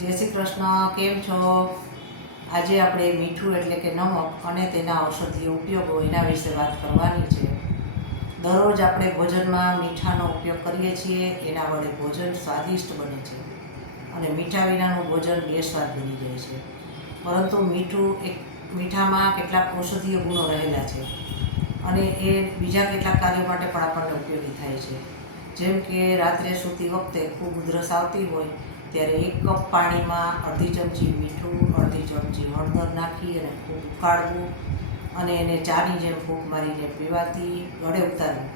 જય શ્રી કૃષ્ણ, કેમ છો? આજે આપણે મીઠું એટલે કે નમક અને તેના ઔષધીય ઉપયોગો એના વિશે વાત કરવાની છે. દરરોજ આપણે ભોજનમાં મીઠાનો ઉપયોગ કરીએ છીએ, એના વડે ભોજન સ્વાદિષ્ટ બને છે અને મીઠા વિનાનું ભોજન બેસ્વાદ બની જાય છે. પરંતુ મીઠું એક, મીઠામાં કેટલાક ઔષધીય ગુણો રહેલા છે અને એ બીજા કેટલાક કાર્યો માટે પણ આપણને ઉપયોગી થાય છે. જેમ કે રાત્રે સૂતી વખતે ખૂબ ઉધરસ આવતી હોય ત્યારે એક કપ પાણીમાં અડધી ચમચી મીઠું, અડધી ચમચી હળદર નાખી અને ખૂબ ઉકાળવું અને એને ચાની જેમ ફૂંક મારીને પીવાથી ગળે ઉતારવું.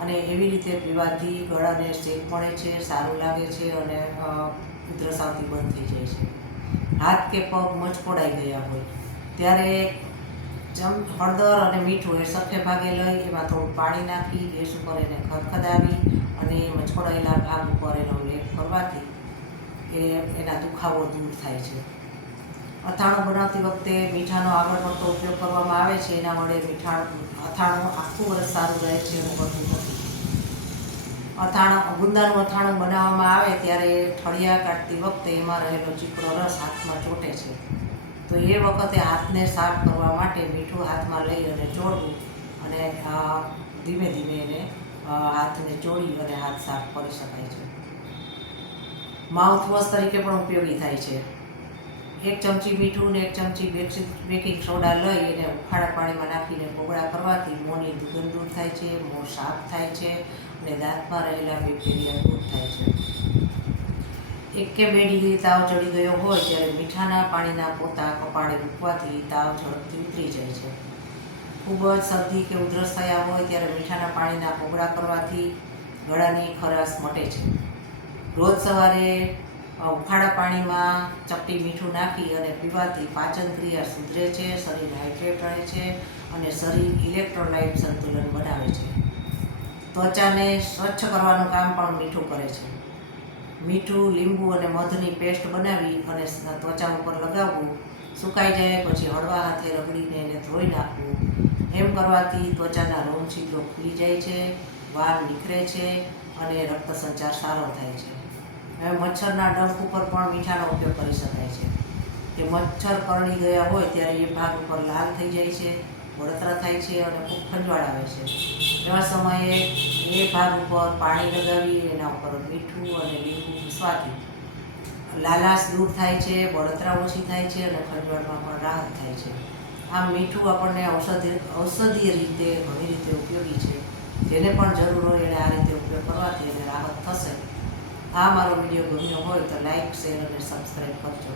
અને એવી રીતે પીવાથી ગળાને શેક મળે છે, સારું લાગે છે અને ઉધરસ બંધ થઈ જાય છે. હાથ કે પગ મચકોડાઈ ગયા હોય. ત્યારે ચમ, હળદર અને મીઠું એ સરખે ભાગે લઈ, એમાં થોડું પાણી નાખી, ગેસ ઉપર એને ખદખદાવી અને મચકોડાયેલા ભાગ ઉપર એનો લેપ કરવાથી એ એના દુખાવો દૂર થાય છે. અથાણું બનાવતી વખતે મીઠાનો આગળ પડતો ઉપયોગ કરવામાં આવે છે. એના વડે મીઠાણ, અથાણું આખું વર્ષ સારું રહે છે એવું બધું નથી. અથાણું, ગુંદાનું અથાણું બનાવવામાં આવે ત્યારે ઠળિયા કાઢતી વખતે એમાં રહેલો ચીકડો રસ હાથમાં ચોંટે છે. તો એ વખતે હાથને સાફ કરવા માટે મીઠું હાથમાં લઈ અને ચોળવું અને ધીમે ધીમે એને હાથને ચોળી અને હાથ સાફ કરી શકાય છે. માઉથવોશ તરીકે પણ ઉપયોગી થાય છે. એક ચમચી મીઠું ને એક ચમચી બેકિંગ સોડા લઈ એને ઉખાડા પાણીમાં નાખીને કોગળા કરવાથી મોંની દુર્ગંધ દૂર થાય છે, મોં સાફ થાય છે અને દાંતમાં રહેલા બેક્ટેરિયા દૂર થાય છે. એક કે બે ડિગ્રી તાવ ચડી ગયો હોય ત્યારે મીઠાના પાણીના પોતા કપાળે મૂકવાથી તાવ ઝડપથી ઉતરી જાય છે. ખૂબ જ શરદી કે ઉધરસ થયા હોય ત્યારે મીઠાના પાણીના કોગળા કરવાથી ગળાની ખરાશ મટે છે. રોજ સવારે ઉફાળા પાણીમાં ચપટી મીઠું નાખી અને પીવાથી પાચન ક્રિયા સુધરે છે, શરીર હાઇડ્રેટ રહે છે અને શરીર ઇલેક્ટ્રોલાઇટ સંતુલન બનાવે છે. ત્વચાને સ્વચ્છ કરવાનું કામ પણ મીઠું કરે છે. મીઠું, લીંબુ અને મધની પેસ્ટ બનાવી અને ત્વચા ઉપર લગાવવું, સુકાઈ જાય પછી હળવા હાથે રગડીને એને ધોઈ નાખવું. એમ કરવાથી ત્વચાના રોમ છિદ્રો ખુલી જાય છે વાળ નીકળે છે અને રક્ત સંચાર સારો થાય છે. હવે મચ્છરના ડંખ ઉપર પણ મીઠાનો ઉપયોગ કરી શકાય છે. કે મચ્છર કરડી ગયા હોય ત્યારે એ ભાગ ઉપર લાલ થઈ જાય છે, બળતરા થાય છે અને ખૂબ ખંજવાળ આવે છે. એવા સમયે એ ભાગ ઉપર પાણી લગાવી, એના ઉપર મીઠું અને લીંબુ ઘસવાથી લાલાશ દૂર થાય છે, બળતરા ઓછી થાય છે અને ખંજવાળમાં પણ રાહત થાય છે. આમ મીઠું આપણને ઔષધિ, ઔષધીય રીતે, ઘણી રીતે ઉપયોગી છે. જેને પણ જરૂર હોય એને આ રીતે ઉપયોગ કરવાથી એને રાહત થશે. આ મારો વીડિયો ગમ્યો હોય તો લાઈક શેર અને સબસ્ક્રાઈબ કરજો.